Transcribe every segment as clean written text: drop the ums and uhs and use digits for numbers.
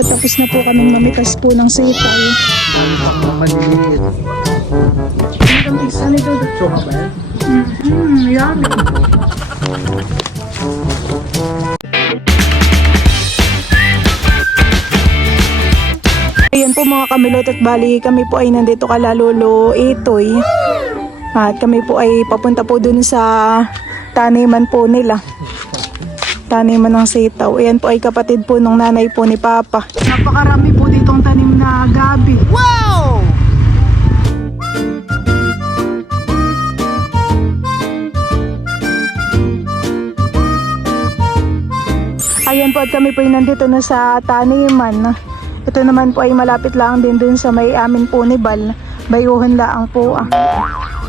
Tapos na po kaming mamitas po ng sitaw. Dami pang mga maliliit. Ang isa nito. Tsura ba yan? Yummy. Ayan po mga kamilot at bali kami po ay nandito kala Lolo Itoy. At kami po ay papunta po dun sa taniman po nila. Taniman ng sitaw. Ayan po ay kapatid po nung nanay po ni Papa. Napakarami po ditong tanim na gabi. Wow! Ayan po at kami po ay nandito na sa taniman. Ito naman po ay malapit lang din dun sa may amin po ni Bal. Bayuhan laang po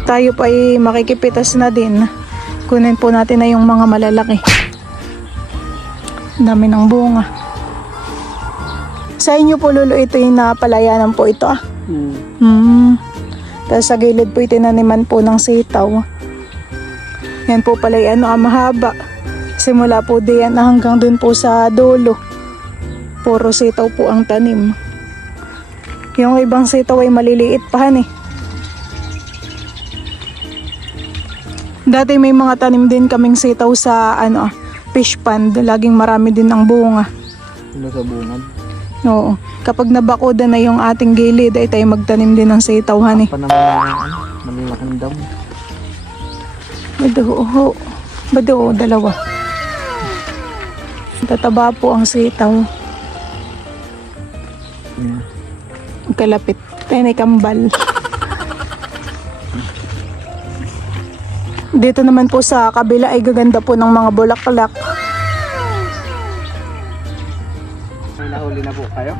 Tayo po ay makikipitas na din. Kunin po natin na yung mga malalaki. Dami ng bunga. Sa inyo po Lolo ito yung napalayanan po ito Tapos sa gilid po itinaniman po ng sitaw. Yan po pala yung mahaba. Simula po diyan hanggang dun po sa dulo. Puro sitaw po ang tanim. Yung ibang sitaw ay maliliit pa Dati may mga tanim din kaming sitaw sa fish pond. Laging marami din ang bunga. Ano sa bungad? Oo. Kapag nabakoda na yung ating gilid ay tayo magtanim din ng sitaw Pa naman malilaking dam. Baduho, dalawa. Tataba po ang sitaw. Kalapit. Tayo na kambal. Dito naman po sa kabila ay gaganda po ng mga bulaklak. May nahuli na po kayo?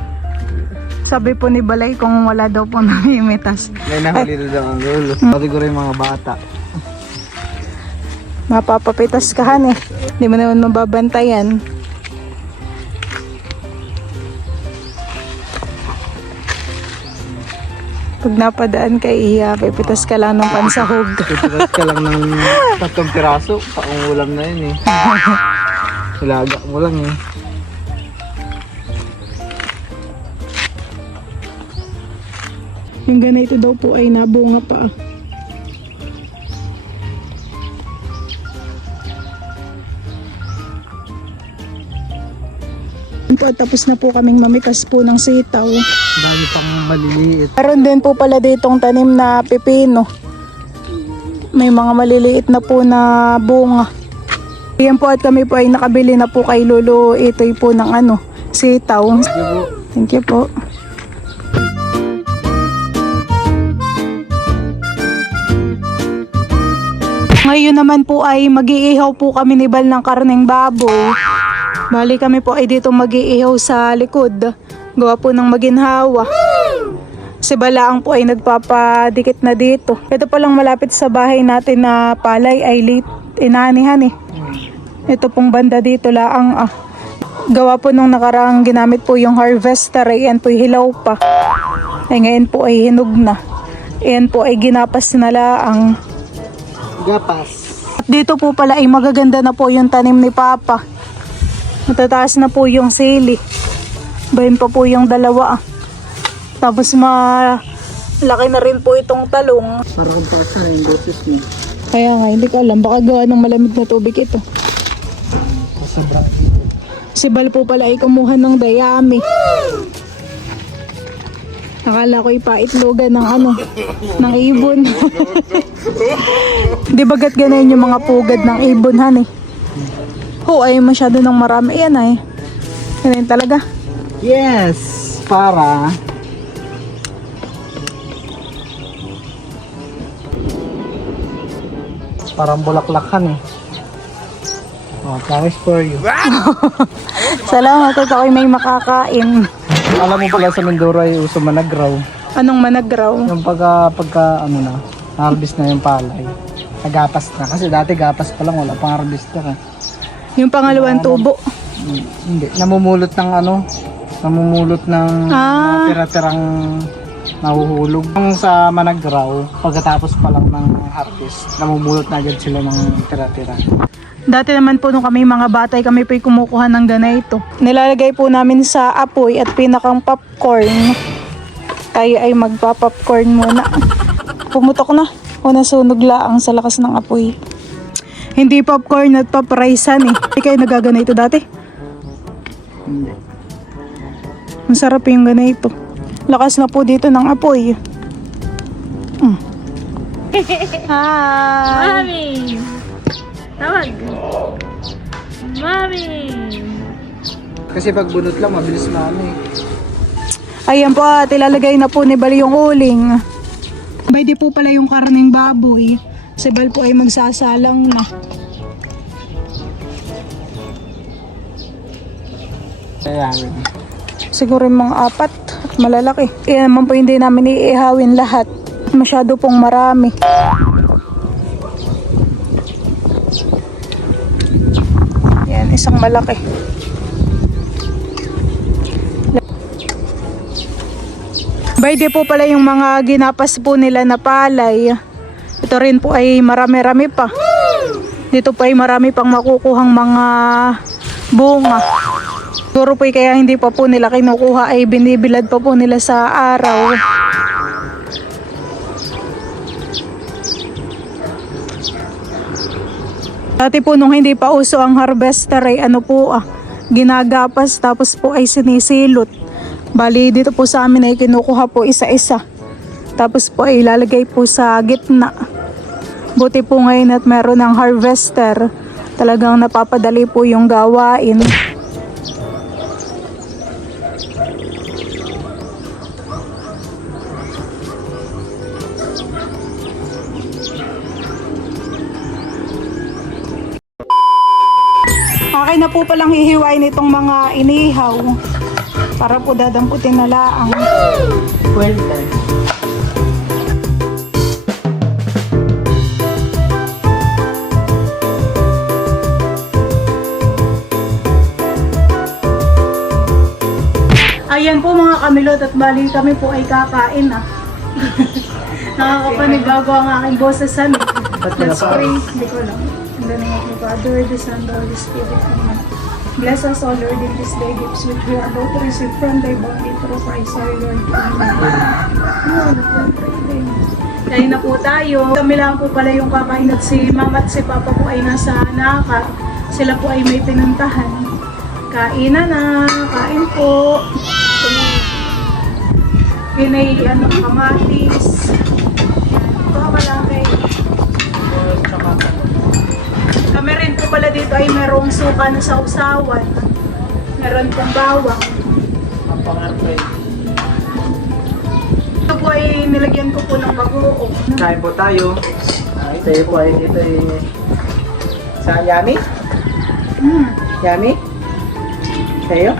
Sabi po ni Balay kung wala daw po namimitas. May nahuli na daw ang lolo. Siguro yung mga bata. Mapapapitas ka Hindi mo naman mababantayan. Pag napadaan kay pipitas ka lang ng pansahog. Pipitas ka lang ng 3 piraso. Paungulam na yun Ilaga mo lang Yung ganito daw po ay nabunga pa. Tapos na po kaming mamitas po ng sitaw. Dami pang maliliit. Meron din po pala ditong tanim na pepino. May mga maliliit na po na bunga. Ayan po at kami po ay nakabili na po kay Lolo Itoy po ng sitaw. Thank you po. Ngayon naman po ay mag-iihaw po kami ni Bal ng karneng baboy. Bali kami po ay dito mag-iihaw sa likod. Gawa po ng maginhawa. Si Balaang po ay nagpapadikit na dito. Ito palang malapit sa bahay natin na palay ay inanihan Ito pong banda dito laang Gawa po nung nakaraang ginamit po yung harvester ay yan po hilaw pa. Ay ngayon po ay hinog na. Ayan po ay ginapas na laang. Gapas. At dito po pala ay magaganda na po yung tanim ni Papa. Matataas na po yung sili. Bahin pa po yung dalawa Tapos malaki na rin po itong talong. Parang taas na yung boses mo. Kaya nga, hindi ko alam. Baka gawa ng malamig na tubig ito. Sobrang. Si Bal po pala ay kumuha ng dayami. Nakala ko ipaitlogan ng ng ibon. Di bagat ganun yung mga pugad ng ibon ay masyado ng marami yan Ganun talaga. Yes! Para parang bulaklakan thanks for you. Salamat at ako'y may makakain. Alam mo pala sa Mindoro ay uso managraw. Anong managraw? Yung pagka harvest na yung palay. Nagapas na. Kasi dati gapas pa lang, wala pang harvester Yung pangalawang tubo. Hindi. Namumulot ng namumulot ng mga tira-tirang nahuhulog. Yung sa managraw, pagkatapos pa lang ng harvest, namumulot na agad sila ng tira-tira. Dati naman po nung kami mga bata ay kami po'y kumukuha ng ganito. Nilalagay po namin sa apoy at pinakang popcorn. Tayo ay magpa-popcorn muna. Pumutok na. O nasunog laang sa lakas ng apoy. Hindi popcorn at papraisan eh. Hindi kayo nagaganito dati? Hindi. Ang sarap yung ganito. Lakas na po dito ng apoy. Hi! Mami! Tawag! Mami! Kasi pag bunot lang, mabilis mami. Ayan po at ilalagay na po ni Bal yung uling. Pwede po pala yung karneng baboy. Si Bal po ay magsasalang na. Kaya, Siguro yung mga 4 at malalaki. Kaya naman po hindi namin iihawin lahat. Masyado pong marami. Yan, isang malaki. Pwede po pala yung mga ginapas po nila na palay. Ito rin po ay marami-rami pa. Dito po ay marami pang makukuhang mga bunga. Siguro po kaya hindi pa po nila kinukuha ay binibilad pa po nila sa araw. Dati po nung hindi pa uso ang harvester ay ginagapas tapos po ay sinisilot. Bali dito po sa amin ay kinukuha po isa-isa. Tapos po ay ilalagay po sa gitna. Buti po ngayon at meron ng harvester. Talagang napapadali po yung gawain. Okay na po palang hihiwain itong mga inihaw. Para po dadamputin na laang. well done. Ayan po mga kamilot at bali kami po ay kakain na. Nakakapanibago ang aking boses ano. Let's pray. Hindi ko lang. In the name of the Father, the Son, the Holy Spirit. Amen. Bless us, O Lord, in this day gifts which we are about to receive from thy body through Christ our Lord. Amen. Kain na po tayo. Kami lang po pala yung kakain at si Mama at si Papa po ay nasa Naka. Sila po ay may pinuntahan. Kain na. Kain po. Pinay kamatis. Ito malaki. Kami rin po pala dito ay merong suka na sa usawan. Meron pong bawang. Ang pangarapay. Ito po ay nilagyan ko po ng bagoong. Kain po tayo. Ito po ay Saan? Yummy? Yummy? Sa'yo?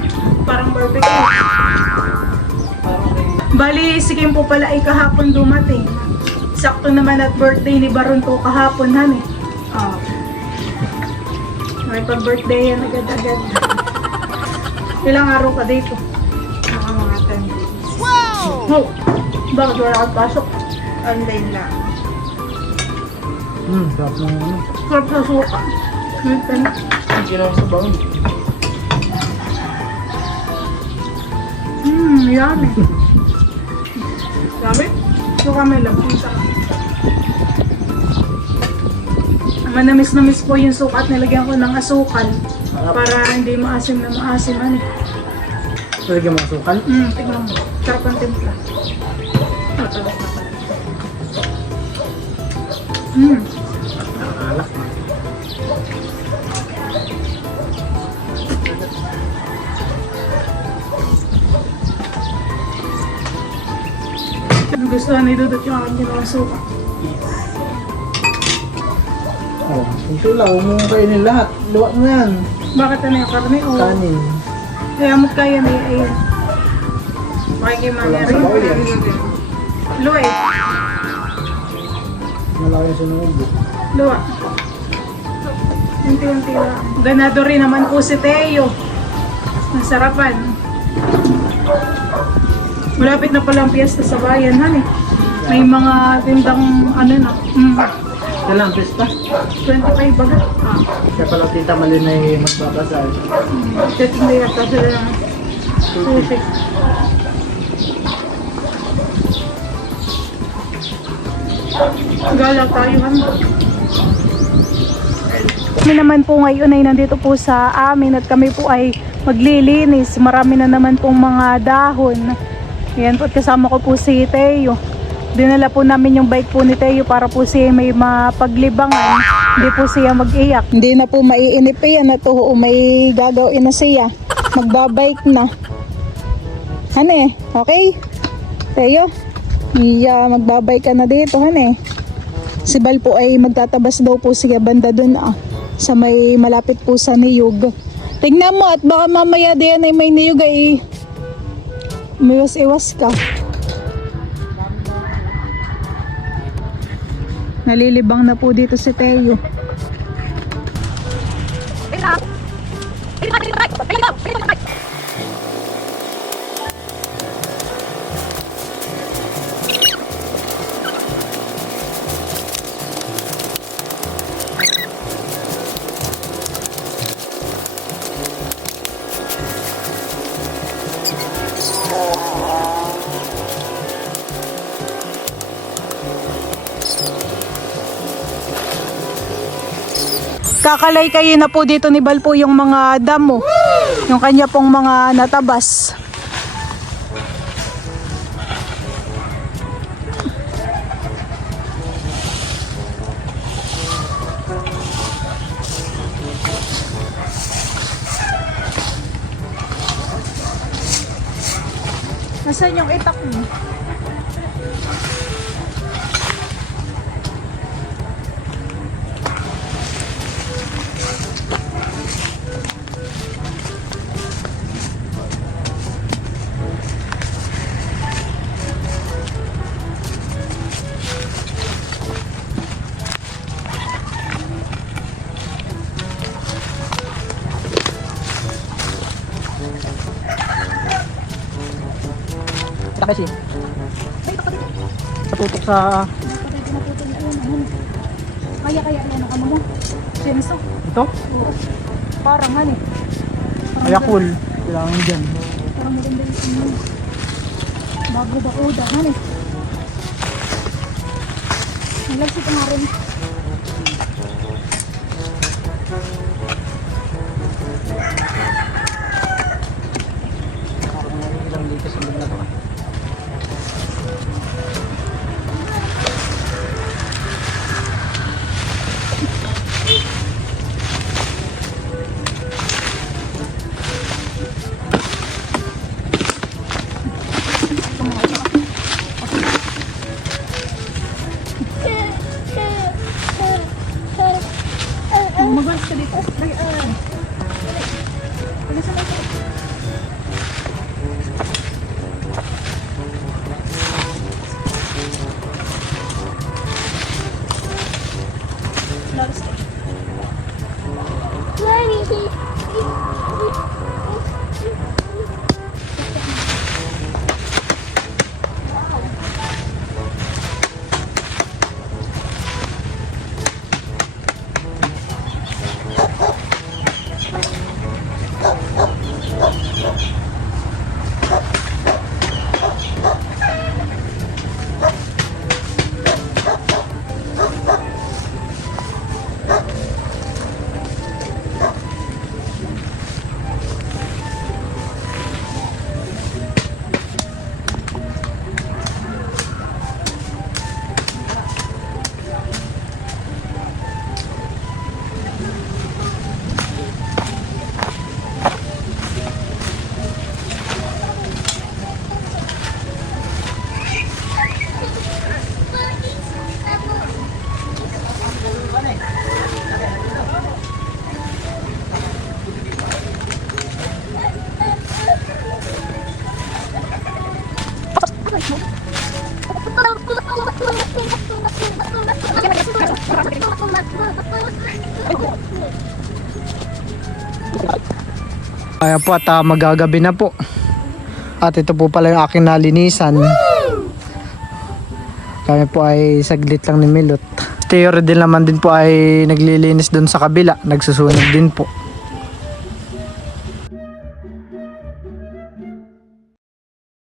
Parang barbecue. Bali, si Kim po pala ay kahapon dumating. Sakto naman at birthday ni Baron po kahapon, han eh. May pag-birthday yan agad-agad. Ilang araw ka dito? Mga 10 days. Oh, bakit wala kang pasok? Online lang. Sarap na yun. Sarap sa suka. Ito na. Ang ginawa sa baon. Yummy. Yummy? Ito kami lang. Manamis-namis po yung suka at nilagyan ko ng asukal para hindi maasim na maasim. Ano? Lagyan mo ang sukal? Tignan mo. Sarap ang timpla. Matalas na pala. Alak na. Gusto ni Dudut yung aking ginawang suka. Oh, ito lang. Huwag mong kainin lahat. Luwa mo yan. Bakit ano yung karne? O, Kanin. kaya mo kaya na ayan. Makikimanya Walang rin. sabaw yan. Luwa eh. Malaki yung sunog. Luwa. Unti-unti lang. Ganado rin naman po si Teo. Nasarapan. Malapit na pala ang piyesta sa bayan, han eh. May mga tindang ano na. Kailan ang pista? 25 baga. Kaya pala tita Mali na yung magbabasal. Kasi hindi yata sila ng susi. Gala tayo ano. Kami naman po ngayon ay nandito po sa amin at kami po ay maglilinis. Marami na naman pong mga dahon. Ayan po at kasama ko po si Teo. Dinala po namin yung bike po ni Teo para po siya may mapaglibangan. Hindi po siya mag-iyak. Hindi na po maiinip yan at may gagawin na siya. Magbabike na. Hane, okay? Teo, magbabike ka na dito, hane. Si Bal po ay magtatabas daw po siya banda dun sa may malapit po sa niyog. Tignan mo at baka mamaya diyan ay may niyog ay iwas ka. Nalilibang na po dito si Teo. Kakalay kayo na po dito ni Bal po yung mga damo. Yung kanya pong mga natabas. Nasaan yung itak mo? Kasi patutok sa Kaya yan ang ano mo? Senso? ito. Parang ano eh. Kaya cool. Kailangan dyan. Parang maganda yung ano. Bago ba uda? Ano eh. Naglagsito nga rin. Parang ilang dito sa loob na to. Magalas ka dito. Bayan. Palisan ako. Lalas ka. Ayan po at magagabi na po. At ito po pala yung aking nalinisan. Kami po ay saglit lang ni Milot. Si Teo din naman din po ay naglilinis doon sa kabila. Nagsusunog din po.